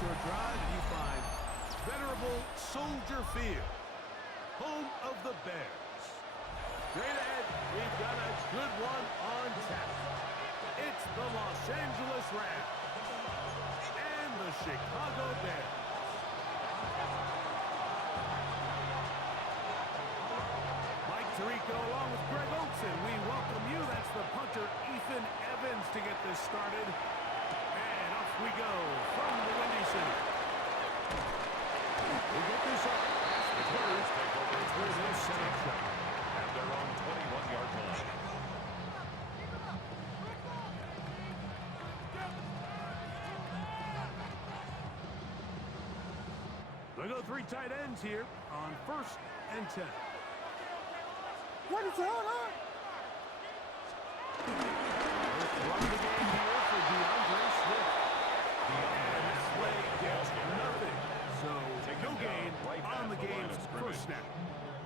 short drive, and you find venerable Soldier Field, home of the Bears. Straight ahead, we've got a good one on tap. It's the Los Angeles Rams and the Chicago Bears. Mike Tirico along with Greg Olsen. We welcome you. That's the punter, Ethan Evans, to get this started. And off we go from the Windy City. We get this up. The Bears take over through this second shot at their own 21-yard line. We go three tight ends here on 1st and 10. What is on? Run the game here for DeAndre Swift. And this play gets nothing. So no gain on the game's first snap.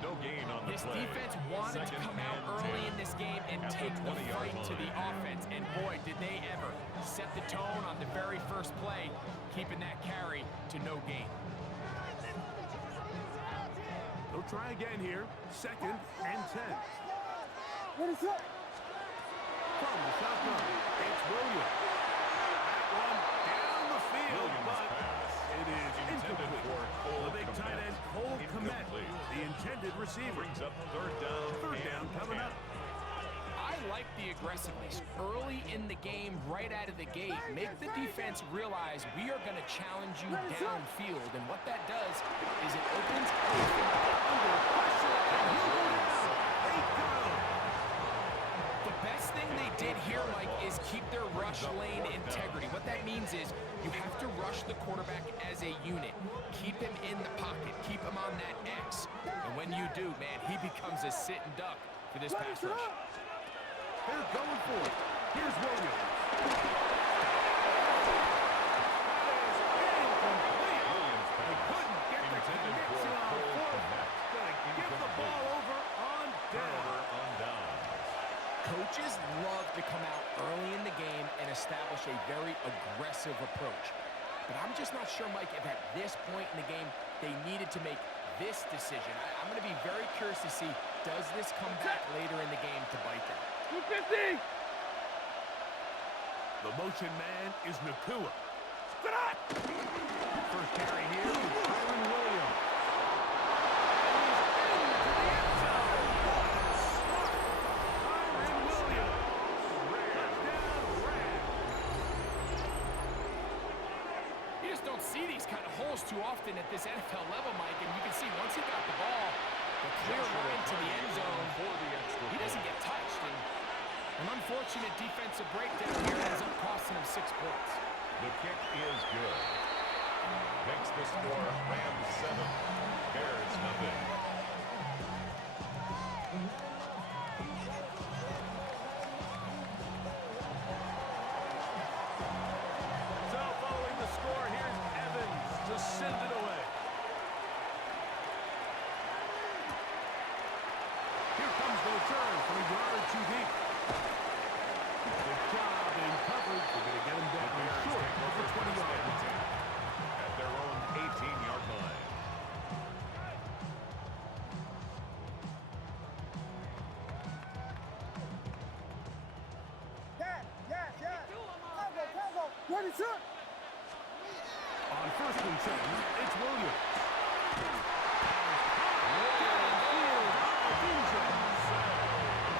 No gain on the This play. defense wanted to come out early in this game and take the fight to the offense. And boy, did they ever set the tone on the very first play, keeping that carry to no gain. They'll try again here. 2nd and 10. What is up? From the shotgun, it's Williams. That one down the field, but it is incomplete. The big tight end, Cole Kmet, the intended receiver. Brings up third down. Third down coming up. I like the aggressiveness early in the game, right out of the gate. Make the defense realize we are going to challenge you downfield. And what that does is it opens everything under pressure. And he'll go down. They got him. The best thing they did here, Mike, is keep their rush lane integrity. What that means is you have to rush the quarterback as a unit. Keep him in the pocket. Keep him on that X. And when you do, man, he becomes a sitting duck for this pass rush. They're going for it. Here's Williams. That is incomplete. They couldn't get the connection on fourth. Gonna give the ball over on down. Coaches love to come out early in the game and establish a very aggressive approach. But I'm just not sure, Mike, if at this point in the game they needed to make this decision. I'm going to be very curious to see, does this come back later in the game to bite them? 250! The motion man is Nacua. First carry here is Kyren Williams. Kyren Williams. Touchdown, Rams. You just don't see these kind of holes too often at this NFL level, Mike, and you can see once he got the ball, the clear line to the end zone, he doesn't get touched. And an unfortunate defensive breakdown here ends up costing him 6 points. The kick is good. Makes the score Rams 7, Bears nothing. So following the score, here's Evans to send it away. Here comes the return from a yard or two deep. Good job in coverage. They're going to get him down short of the 20-yard line. At their own 18-yard line. What is up? On 1st and 10, it's Williams.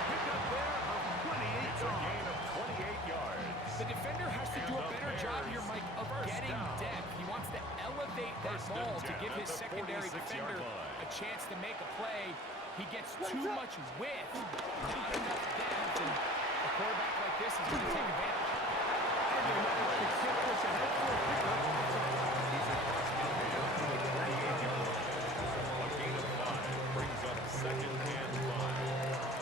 Pick up there of 28 It's a gain of 28 yards. The defender has to do a better job here, Mike, of getting depth. He wants to elevate that ball to give his secondary defender a chance to make a play. He gets too much width, not enough depth, and a quarterback like this is going to take advantage. And they managed to get this ahead for a pickup. He's across midfield to the 28-yard line. A gain of 5 brings up 2nd and 5.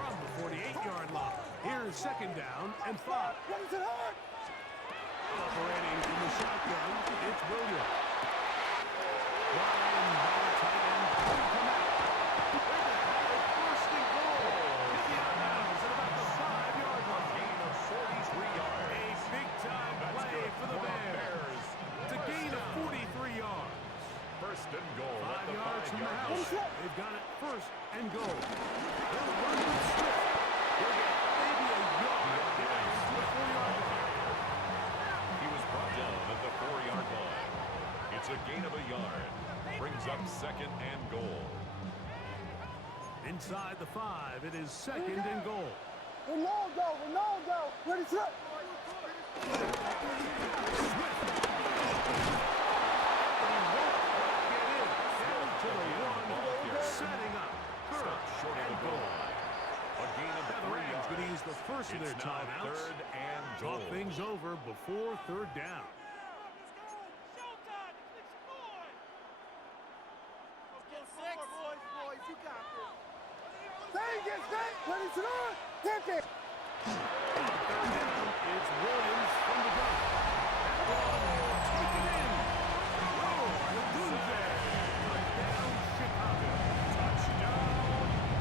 From the 48-yard line, here's 2nd down and 5. What is it hard? Operating from the shotgun, it's Williams. Ryan by the tight end, Cole Kmet. They're going to have a 1st and goal. Get the out of bounds at about the 5-yard line. Gain of 4 They've got it first and goal. They'll run with Swift. They'll get maybe a yard down to the 4-yard line. He was brought down at the 4-yard line. It's a gain of a yard. Brings up second and goal. Inside the 5, it is second and goal. Ronaldo, Ronaldo. Ready, set. Setting up. Stop short of the goal. A gain of Now the 3 Rams yards. going to use the first of their It's now timeouts. third and goal. Talk things over before third down. Vegas, set. Ready, set. Take it. On third down, it's Williams from the gun. That one taken in. Oh, Dunze. Touchdown, Chicago. Touchdown,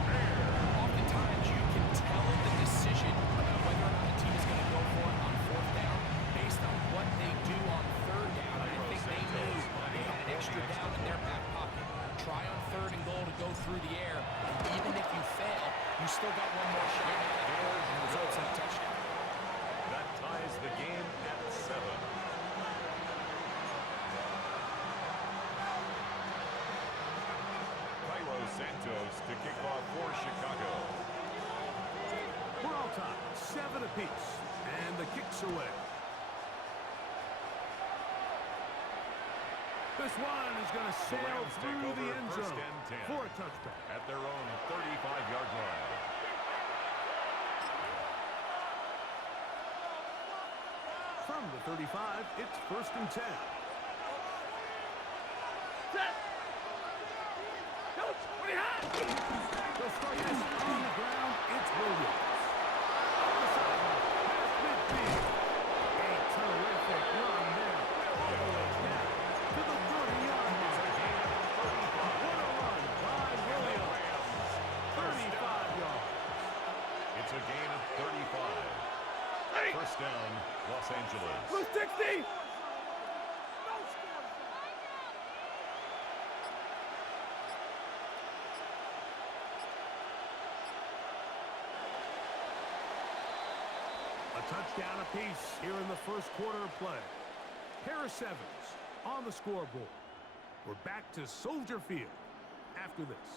Bears. Oftentimes, you can tell the decision about whether or not a team is going to go for it on fourth down based on what they do on third down. And I think they knew they had an extra down in their back pocket. Try on third and goal to go through the air. And even if you fail, you still got one more shot at it. And results in a touchdown. That ties the game at 7. Cairo Santos to kick off for Chicago. We're all tied, 7 apiece, and the kick's away. This one is going to sail Rams take through the over end first zone and 10. for a touchdown. At their own 35-yard line. From the 35, it's first and 10. Set. Coach, what do you have? They'll start this on the ground. It's Williams. On the sideline, past midfield. A terrific run there. All the way down to the 30-yard line. What a run by Williams. 35 yards. It's a gain of 35. First down, Los Angeles. Blue 60. A touchdown apiece here in the first quarter of play. Harris Evans on the scoreboard. We're back to Soldier Field after this.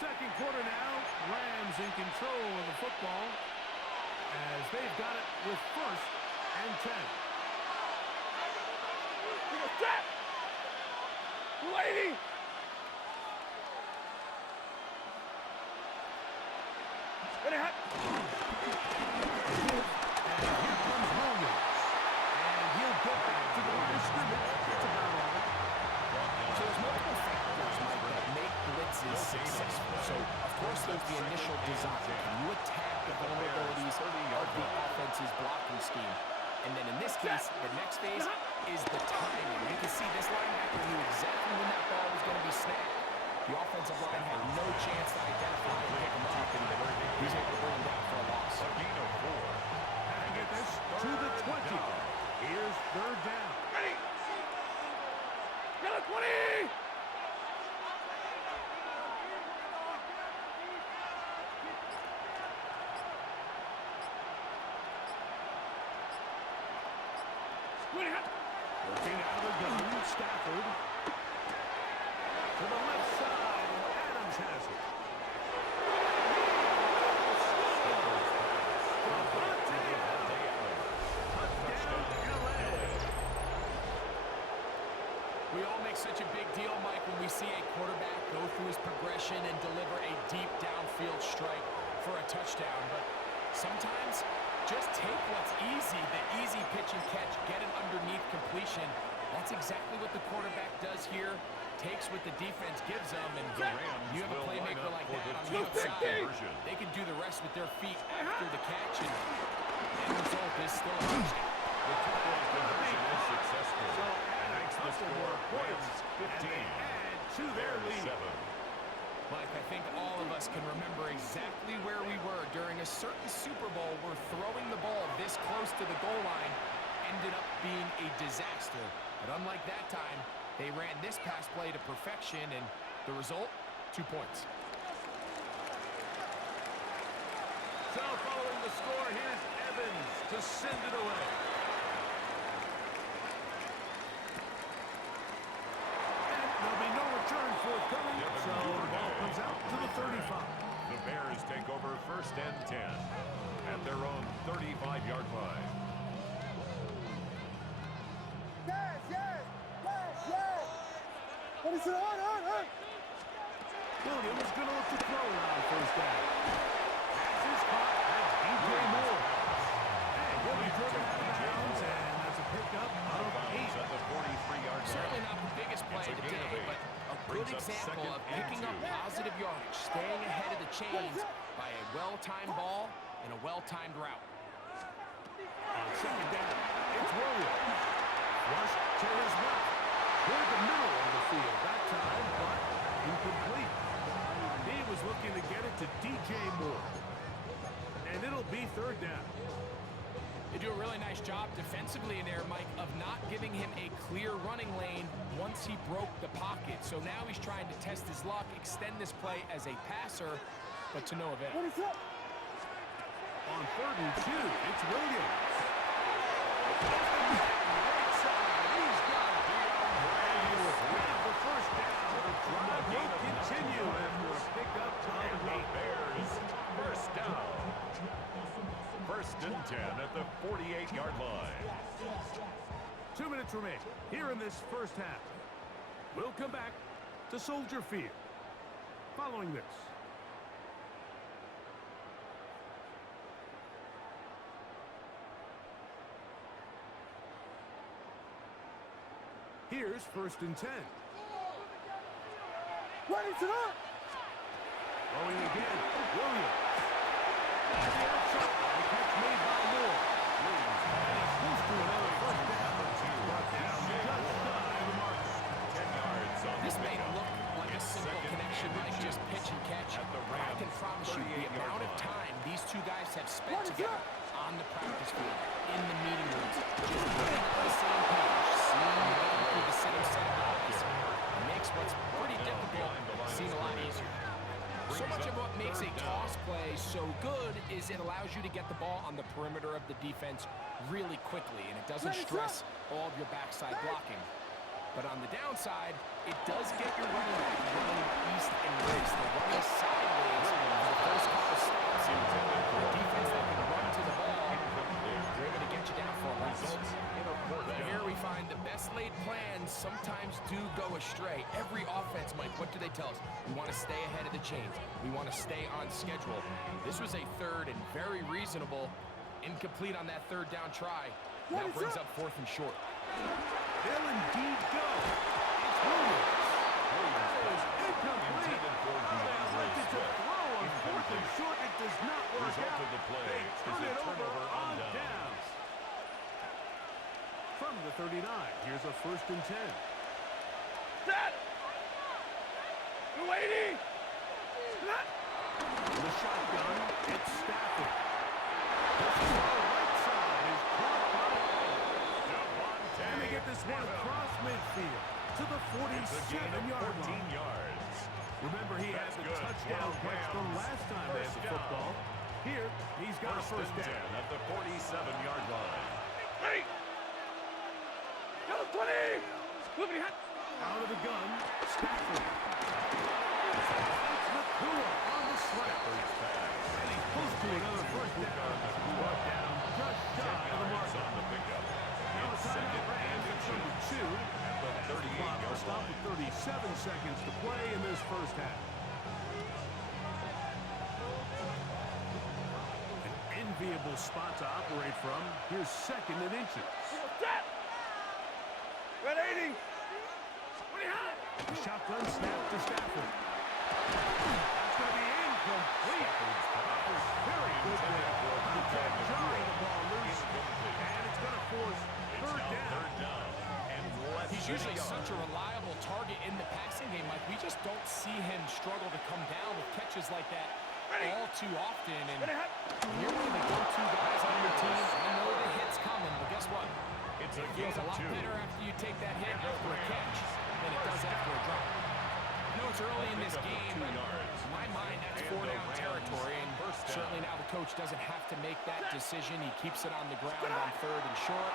Second quarter now. Rams in control of the football as they've got it with first and 10. Set. Lady. Ready, hot. And here comes Williams. And he'll get back to the line of scrimmage. That's about all. So there's multiple factors, Mike, that make blitzes successful. So, of course, there's the initial design. Can you attack the vulnerabilities of the offense's blocking scheme? And then in this case, the next phase is the timing. You can see this linebacker knew exactly when that ball was going to be snapped. The offensive line had no chance to identify and pick him up, and he's able to bring him down for a loss. A gain of 4. And get this to the 20. Here's third down. Ready. Get it, 20. Ready, hot. Working out of the gun, Stafford. To the left side, and Adams has it. Touchdown, LA. We all make such a big deal, Mike, when we see a quarterback go through his progression and deliver a deep downfield strike for a touchdown. But sometimes, just take what's easy, the easy pitch and catch, get an underneath completion. That's exactly what the quarterback does here. Takes what the defense gives them, and you have a playmaker like that on the outside. They can do the rest with their feet after the catch, and the end result is still a touchdown. The 2-point conversion is successful. And makes the score points, 15. add to their lead. 7. Mike, I think all of us can remember exactly where we were during a certain Super Bowl where throwing the ball this close to the goal line ended up being a disaster. But unlike that time, They ran this pass play to perfection, and the result, 2 points. So following the score, here's Evans to send it away. And there'll be no return forthcoming, so the ball comes out to the 35. The Bears take over 1st and 10 at their own 35-yard line. Williams going to look to throw it on 1st down. Pass is caught. That's DJ Moore. And he'll be driven out of bounds, and that's a pickup of 8. At the 43-yard line. Certainly not the biggest play of the day, but a good example of picking up positive yardage, staying ahead of the chains by a well-timed ball and a well-timed route. On 2nd down, it's Williams. Flush to his left. Toward the middle of the field that time, but incomplete. He was looking to get it to DJ Moore. And it'll be 3rd down. They do a really nice job defensively in there, Mike, of not giving him a clear running lane once he broke the pocket. So now he's trying to test his luck, extend this play as a passer, but to no avail. On 3rd and 2, it's Williams. He's got it. And he will grab the 1st down. The drive will continue after a pickup of 8. Bears 1st down. 1st and 10 at the 48-yard line. 2 minutes remain here in this 1st half. We'll come back to Soldier Field following this. Here's 1st and 10. Throwing again, Williams. At the outside, the catch made by Moore. And he's close to another 1st down. Brought down just shy of the marker. 10 yards on This the may pickup. look like a simple connection, Mike, just pitch and catch. At the But I can Rams' promise you the 38-yard amount of line. time these two guys have spent together on the practice field, in the meeting rooms, just getting on the same page, seeing the game through the same set of eyes, makes what's pretty difficult seem a lot easier. So much of what makes a toss play so good is it allows you to get the ball on the perimeter of the defense really quickly, and it doesn't stress all of your backside blocking. But on the downside, it does get your running back running east and west. They're running sideways for the first couple steps. For a defense that can run to the ball, they're able to get you down for a loss. But here we find the best laid plans sometimes do go astray. Every offense, Mike, what do they tell us? We want to stay ahead of the chains. We want to stay on schedule. This was a 3rd and very reasonable. Incomplete on that 3rd down try. Now brings up 4th and short. They'll indeed go. It's Williams. That is incomplete. They elected to throw on 4th and short. It does not work Result out. of the play They is turn a it over turnover on on downs. downs. From the 39, here's a 1st and 10. Set. You're waiting. The shotgun, it's Stafford. This is on the right side is caught by Evans. And they get this one across midfield to the 47-yard line. 14 yards. Remember, he had the good. touchdown Well, catch the Rams, last time they had first the down. football. Here, he's got a 1st and 10 down. at the 47-yard line. Ready. Go 20. Moving hot. Out of the gun, Stafford. It's Nakua on the slap. And he's close to another 1st down. Brought down just shy of the mark. On the pickup. Now it's on the Rams at number 2. At the 38-yard Stop line. with 37 seconds to play in this 1st half. An enviable spot to operate from. Here's 2nd and inches. Set. Ready. Ready hot. The shotgun snap to Stafford. That's going to be incomplete. That was very good there. Contact jarring the ball loose. And it's going to force 3rd down. He's usually such a reliable target in the passing game, Mike. We just don't see him struggle to come down with catches like that all too often. And you're one of the go-to guys on your team. I know the hit's coming, but guess what? It's a It feels gain a of lot 2. better after you take that hit after a catch. than it does after a drop. I know it's early in this game, but in my mind, that's four-down territory, and certainly now the coach doesn't have to make that decision. He keeps it on the ground on 3rd and short,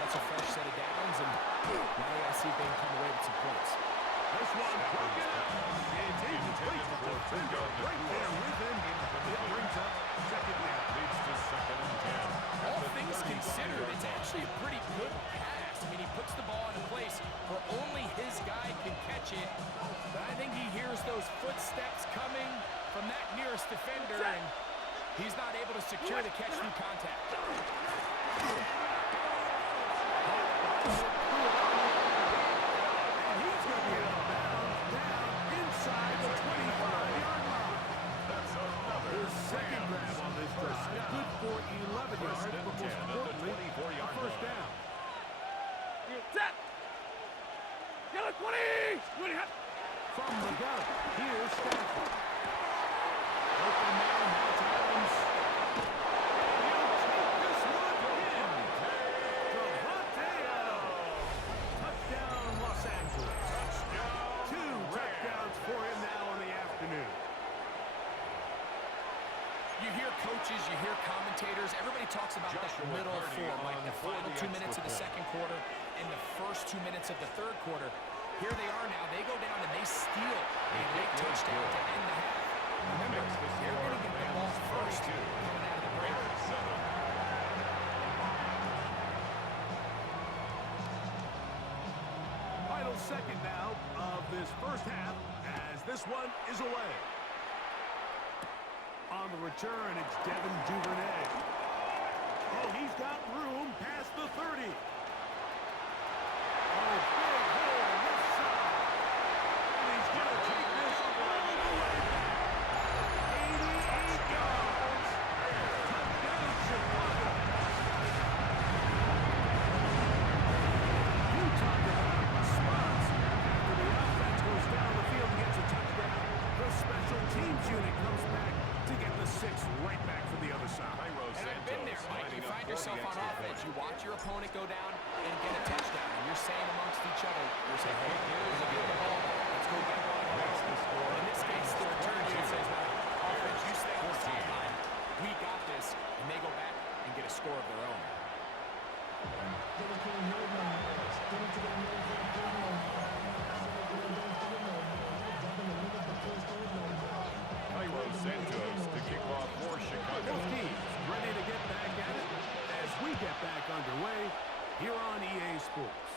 gets a fresh set of downs, and now they got to see if they can come away with some points. This one broken up. It's incomplete. The defender right there with him. It brings up second down. Leads to 2nd and 10. All things considered, it's actually a pretty good pass. I mean, he puts the ball in a place where only his guy can catch it. But I think he hears those footsteps coming from that nearest defender, and he's not able to secure the catch through contact. And he's going to be out of bounds down inside the 25-yard line. That's another His second grab on this drive. Good for 11 yards, but most importantly, a first down. Set. Yellow 20. From the gun, here's Stafford. Open man, now to Adams. He'll take this one in. Devontae Adams. Touchdown, Los Angeles. touchdown. 2 touchdowns for him now in the afternoon. You hear coaches, you hear commentators, everybody talks about that Joshua middle Carney four, like on the for final the 2 minutes of the extra second quarter and the first 2 minutes of the third quarter. Here they are now. They go down and they steal a late touchdown to end the half. Remember, they're going to get the ball first coming out of the break. Final second now of this first half as this one is away. On the return, it's Devin Duvernay. Oh, he's got room past the 30. Oh, big hole left side. And he's going to take this all the way back. 88 yards. Touchdown, Chicago. You talk about a response. After the offense goes down the field and gets a touchdown, the special teams unit comes back to get the 6 right back from the other side. And I've been there, Mike. You find yourself on offense. You watch your opponent go down and get a touchdown. And you're saying amongst each other, you're saying, hey, we're going to get the ball back. Let's go get one. In this case, the return unit says, no, offense, you stay on the sideline. We got this. And they go back and get a score of their own. Cairo Santos to kick off for Chicago. Both teams ready to get back at it as we get back underway here on EA Sports.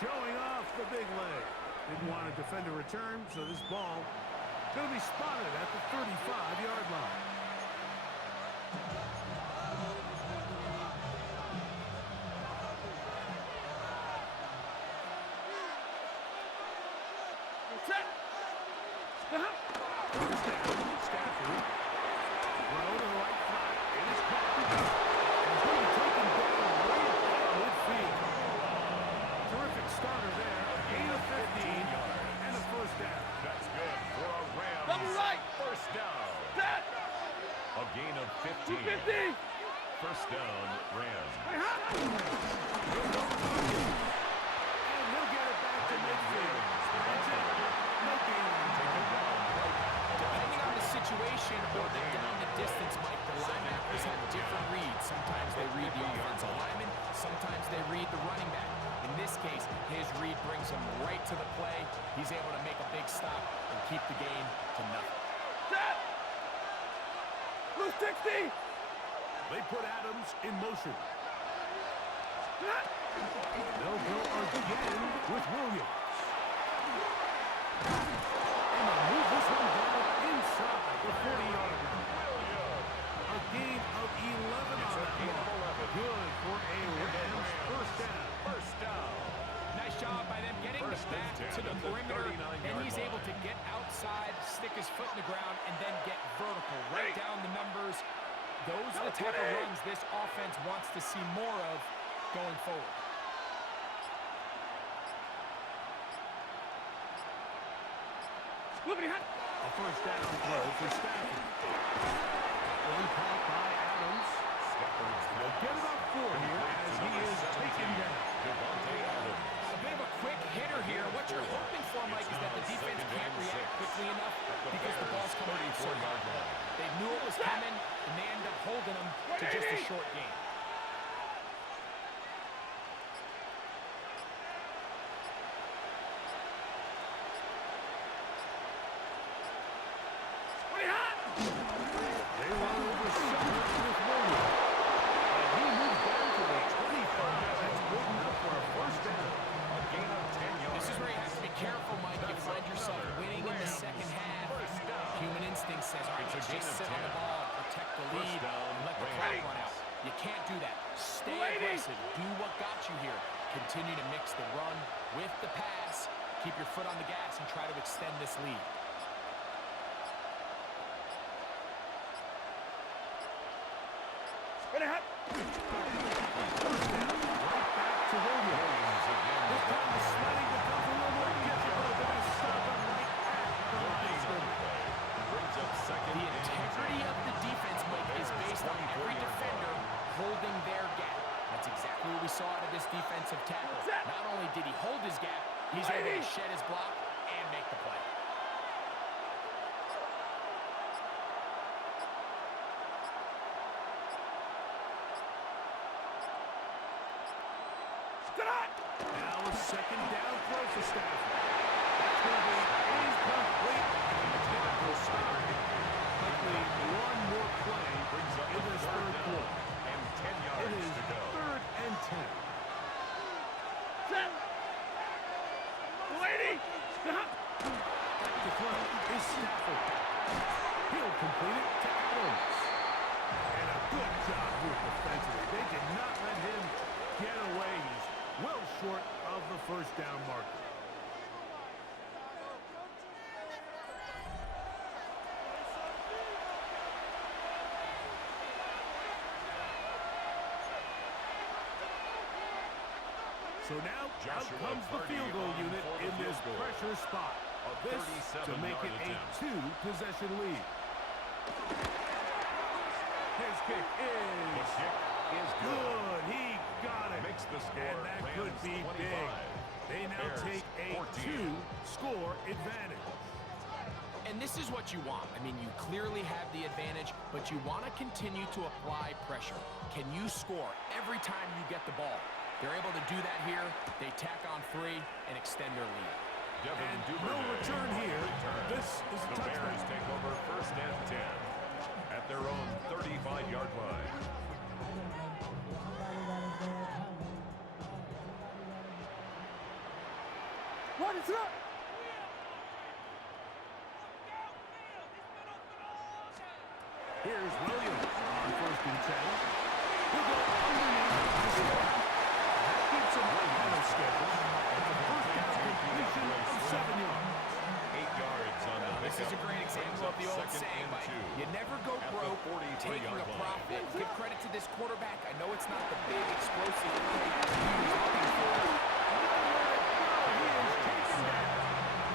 Showing off the big leg. Didn't want to defend a return, so this ball going to be spotted at the 35-yard line. Set. First down, Stafford. Throw to the right flat. It is caught. And he's going to take him down right at midfield. Terrific starter there. A gain of 15 and a first down. That's good for a Rams. Double right. First down. Set. A gain of 15. 250. First down, Rams. And he'll get it back to midfield. That's it. No gain on target. Depending on the situation or the down the distance, Mike, the linebackers have different reads. Sometimes they read the offensive lineman. Sometimes they read the running back. In this case, his read brings him right to the play. He's able to make a big stop and keep the game to nothing. Set. Blue 60. They put Adams in motion. Set. They'll go again with Williams. And they'll move this one down inside the 40-yard line. A gain of 11 on that ball. Good for a Rams first down. First down. Nice job by them getting the First and back 10 to the at the perimeter, 39-yard and he's line. able to get outside, stick his foot in the ground, and then get vertical, right down the numbers. Those are the type of runs this offense wants to see more of going forward. Flippity hot. A first down throw for Stafford. Early caught by Adams. They'll get it up 4 here as he is taken down. Devontae Adams. A bit of a quick hitter to just a short game. They run over center with Williams. And he moves down to the 25. That's good enough for a first down. A gain of 10 yards. This is where you have to be careful, Mike. You find yourself winning in the second half. Human instinct says, all right, It's a let's gain just of sit on 10. the ball, protect the First lead, down, and let the Rams. clock run out. You can't do that. Stay aggressive. Do what got you here. Continue to mix the run with the pass. Keep your foot on the gas and try to extend this lead. Ready, hot. First down, right back to Williams. This time the sliding to come from Williams. Gets it, but they're going to stop him right at the line of scrimmage. Brings up second. The and integrity 10. of the defense, Mike, is based on every defender holding their gap. That's exactly what we saw out of this defensive tackle. Not only did he hold his gap, he's able to shed his block and make the play. Now a second down throw for Stafford. That's going to be incomplete, and the clock will start. Likely one more play Brings up in a this third third down quarter. and 10 It yards is to go. 3rd and 10. Set. 280. Stop. The throw is Stafford. He'll complete it to Adams. And a good job here defensively. They did not let him get away. He's well short of the first down marker. So now out Joshua comes the Purdy field goal on unit for the in this field goal. pressure spot. A This to make it 37-yard a attempt. 2-possession lead. His kick The is kick is good. good. He got it. Makes the score. And that Rams could be 25. big. They now Bears take a 14. 2-score advantage. And this is what you want. I mean, you clearly have the advantage, but you want to continue to apply pressure. Can you score every time you get the ball? They're able to do that here. They tack on 3 and extend their lead. Devin And Duvernay no return here. returns. This is a The touchdown. Bears take over 1st and 10 at their own 35-yard line. What is up? Here's Williams on 1st and 10. He'll go underneath to score. That keeps him ahead of schedule. It's a first down completion of 7 yards. 8 yards on the This is a pickup. great example of the old Second saying, and Mike. 2. You never go At the broke 43-yard taking a line. profit. Give credit to this quarterback. I know it's not the big, explosive play he was looking for. Nowhere to go. He is taken down.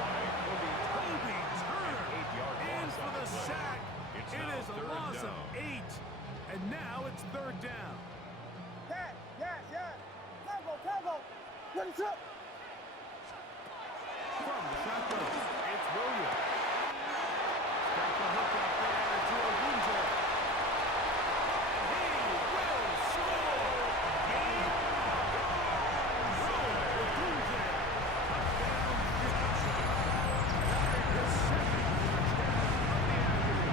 By Kobe Kobe Turner 8-yard in loss for on the the play. sack. It's It now is a 3rd and loss of down. 8. And now it's 3rd down. Yes, yes, yes. Tempo, tempo. What is up? From the shotgun, it's Williams. Got the hook up there to Ogunje. And he will score. Game Roy Ogunje. Touchdown, Chicago. His 2nd touchdown of the afternoon.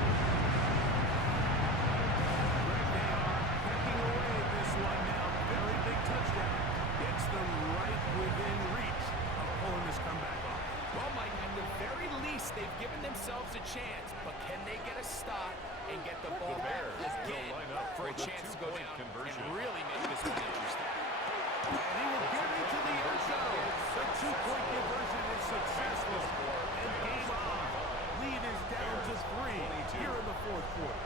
Greg, they are pecking away at this one now. Very big touchdown. Gets them right within reach of pulling this comeback off. Well, Mike, at the very least, they've given themselves a chance. But can they get a stop and get the ball back Bears will again line up for a for the chance to go two-point down conversion. and really make this one interesting? And he will get into the end zone. The 2-point conversion is successful. And game on. Lead is down to 3 here in the 4th quarter.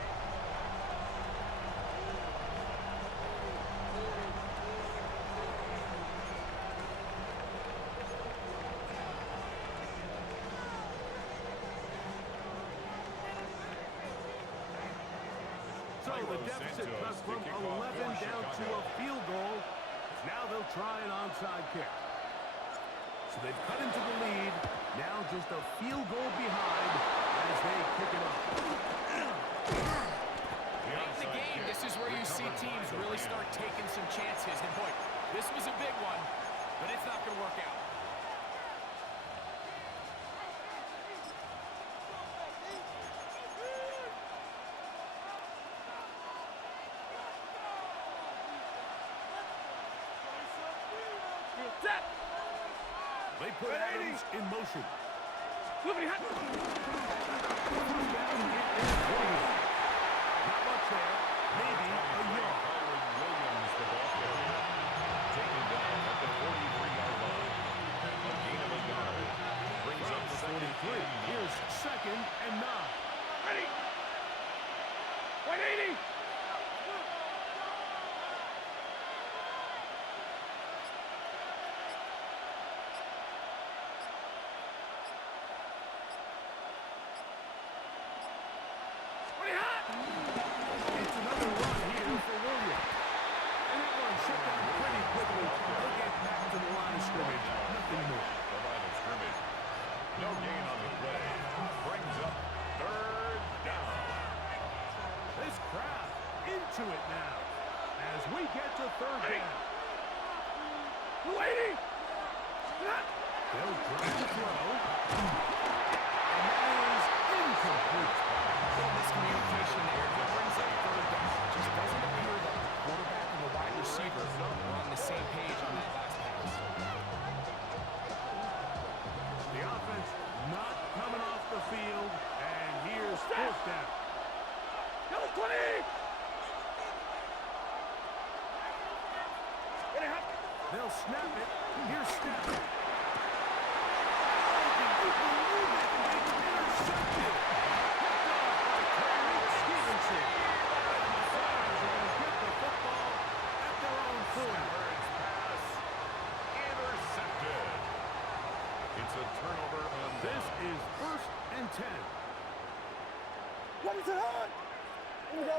So the deficit cut from 11 down to a field goal. Now they'll try an onside kick. So they've cut into the lead. Now just a field goal behind as they kick it off. Late in the game, this is where you see President Boyd. This was a big one, but it's not going to work out. They put Adams in motion. Not much there. Maybe a yard. Williams, the ball carrier, taken down at the 43-yard line. A gain of a yard. Brings up second 43. and 9. Here's second and 9. Ready. 180. It's another run here for Williams. And that one shut down pretty quickly. They'll get back to the line of scrimmage. Nothing more. The line of scrimmage. No gain on the play. Brings up third down. This crowd into it now as we get to third down. Lady. They'll try to throw. And that is incomplete. Miscommunication there. That brings up third down. It just doesn't appear that the quarterback and the wide receiver are on the same page on that last pass. The offense not coming off the field, and here's fourth down. Number 20. They'll snap it. Here's Stafford. Intercepted. Picked off by Tyreek Stevenson. And the Flyers are going to get the football at their own 40. Stafford's pass intercepted. It's a turnover on This down. is first and 10. What is it on? Here we go.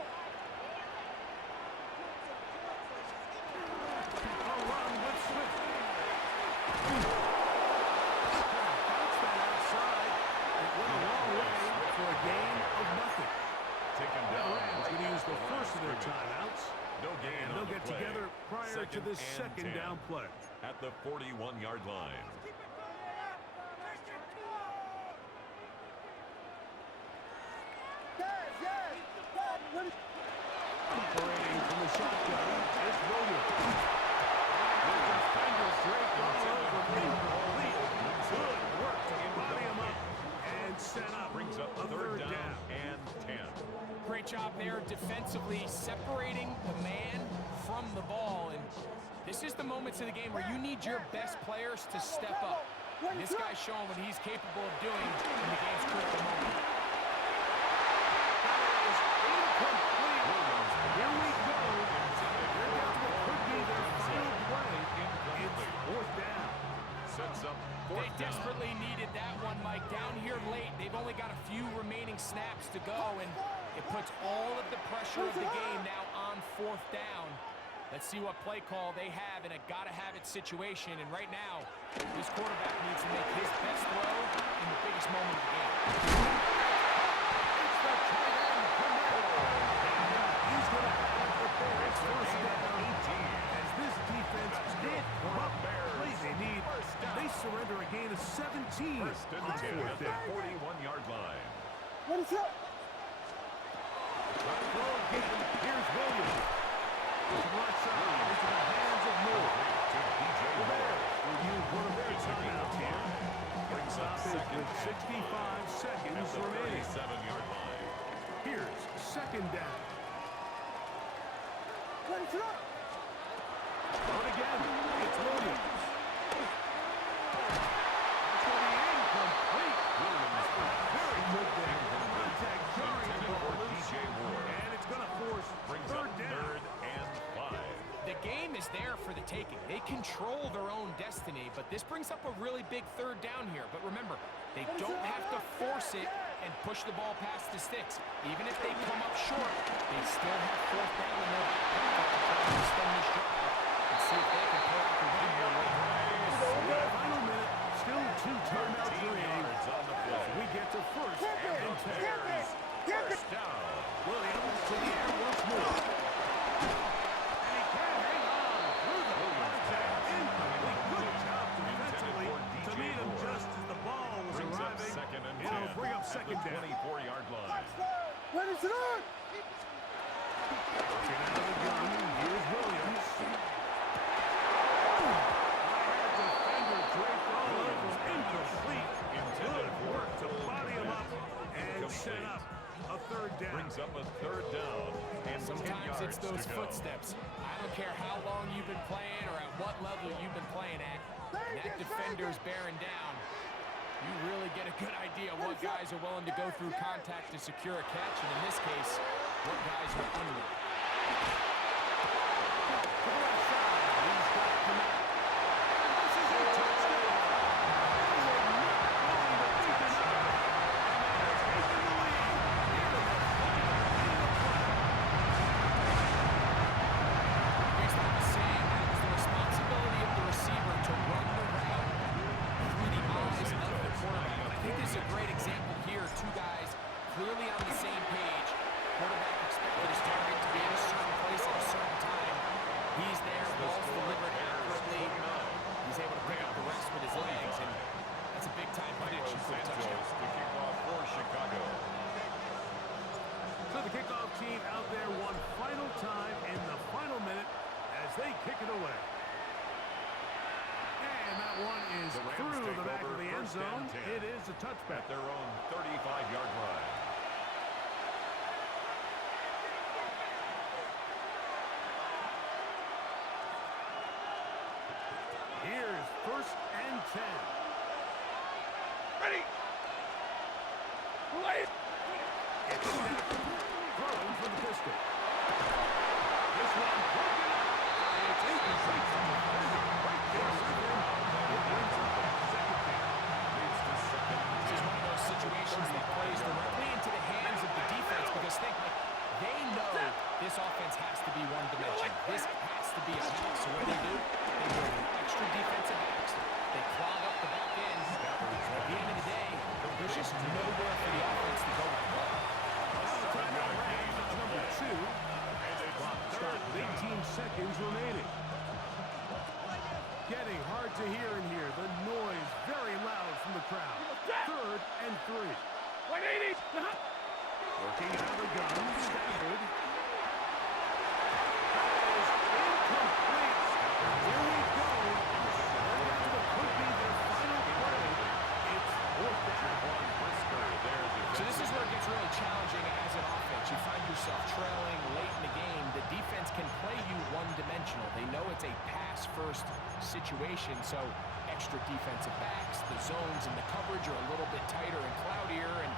A run with Swift. Bounce that outside. It went a long way for a gain of nothing. Taken The down. Rams right going to use at the line first of their scrimmage. timeouts. No gain And on they'll the get play. together prior to Second this and second 10 down play. at the 41-yard line. Yes. Ready. Operating from the shotgun, it's Williams. The defenders draped all over incomplete. Good work to body him up and set up Brings up a third down and 10. Great job there defensively separating the man from the ball. And this is the moments of the game where you need your best players to step up. And this guy's showing what he's capable of doing in the game's critical moment. That is incomplete. Here we go. They're down to what could be their final play. It's fourth down. Sets up They fourth down. desperately needed that one, Mike. Down here late, they've only got a few remaining snaps to go, and it puts all of the pressure of the game now on fourth down. Let's see what play call they have in a gotta-have-it situation. And right now, this quarterback needs to make his best throw in the biggest moment of the game. It's the tight end, Camaro. He's going to have the Bears first down. As this defense can't come up plays they need, they surrender a gain of 17 First and on 10 fourth at the down. 41-yard line. What is it? Trying to throw again. Here's Williams. To the right side, into the hands of Moore. To DJ The Moore. Bears will use one of their It's a gain of timeouts here. 10. Brings up Stoppage second with and 65 at seconds the remaining. 37-yard line. Here's second down. Ready to go. Throw it again. It's Williams. That's going to be incomplete. Williams Very good there. Contact jarring the intended ball for loose. DJ Moore. And it's going to force Brings up third down. third and 5. The game is there for the taking. They control their own destiny, but this brings up a really big third down here. But remember, they don't have to force it and push the ball past the sticks. Even if they come up short, they still have fourth down in their back pocket to try to extend this drive and see if they can pull out the win here late. Final minute. Still 2 timeouts 13 remaining. yards on the play. We get to first and 10. First down. Williams to the air once more. And he can't hang on through Working out of the gun. Here's Williams. Defender draped all over. Incomplete. Good work to body him up and set up a third down. Brings up a third down. And 10 Sometimes yards it's those to go. footsteps. I don't care how long you've been playing or at what level you've been playing at. When that defender's bearing down, you really get a good idea what guys are willing to go through contact to secure a catch, and in this case, what guys are unwilling. To the left side. He's got command. And this is a touchdown. They were not going to be denied. And they have taken the lead here in the final play. Based on the saying, that was the responsibility of the receiver to run the route through the eyes of the quarterback. I think this is a great example here. Two guys clearly on the same page. Quarterback expected his target to be in a certain place at a certain time. He's there, ball's delivered accurately. He's able to pick up the rest with his legs, and that's a big-time prediction for a touchdown. To kick off for Chicago. So the kickoff team out there one final time in the final minute as they kick it away. And that one is The Rams through take the back over of the end first zone. and 10. It is a touchback. At their own 35-yard line. Here's first and 10. Ready. Play. It's Stafford throwing from the pistol. This one broken up. And it's incomplete from the defender. Right there with him. It brings up a second down. Leads to second and This is 10. one of those situations that plays directly into the hands of the defense because think, like, they know this offense has to be one-dimensional. This has to be a pass. So what do? They bring in extra defensive backs. They clog up the back end. So at the end of the day, there's just nowhere for the offense to go with the ball. Timeout Rams at number 2. Clock stopped with 18 seconds remaining. Getting hard to hear in here. The noise very loud from the crowd. Third and 3. 180. Working out of the gun. Stafford. That is incomplete. Here we go. And that's what could be their final play. It's fourth down. So this is where it gets really challenging as an offense. You find yourself trailing late in the game. The defense can play you one-dimensional. They know it's a pass-first situation, so extra defensive backs, the zones and the coverage are a little bit tighter and cloudier, and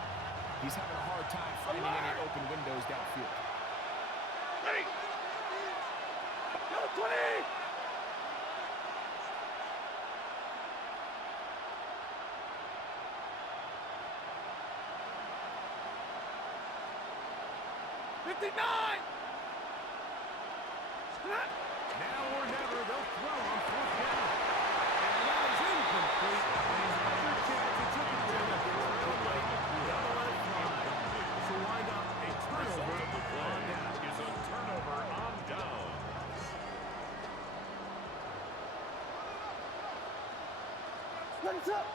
he's having a hard time finding any open windows downfield. Ready. Go 20. Now or never, they'll throw on fourth down. And that is incomplete. Another chance to took it there, but they trail late. Gotta let it fly. So wind up a turnover on down. Is a turnover on down. Ready, up.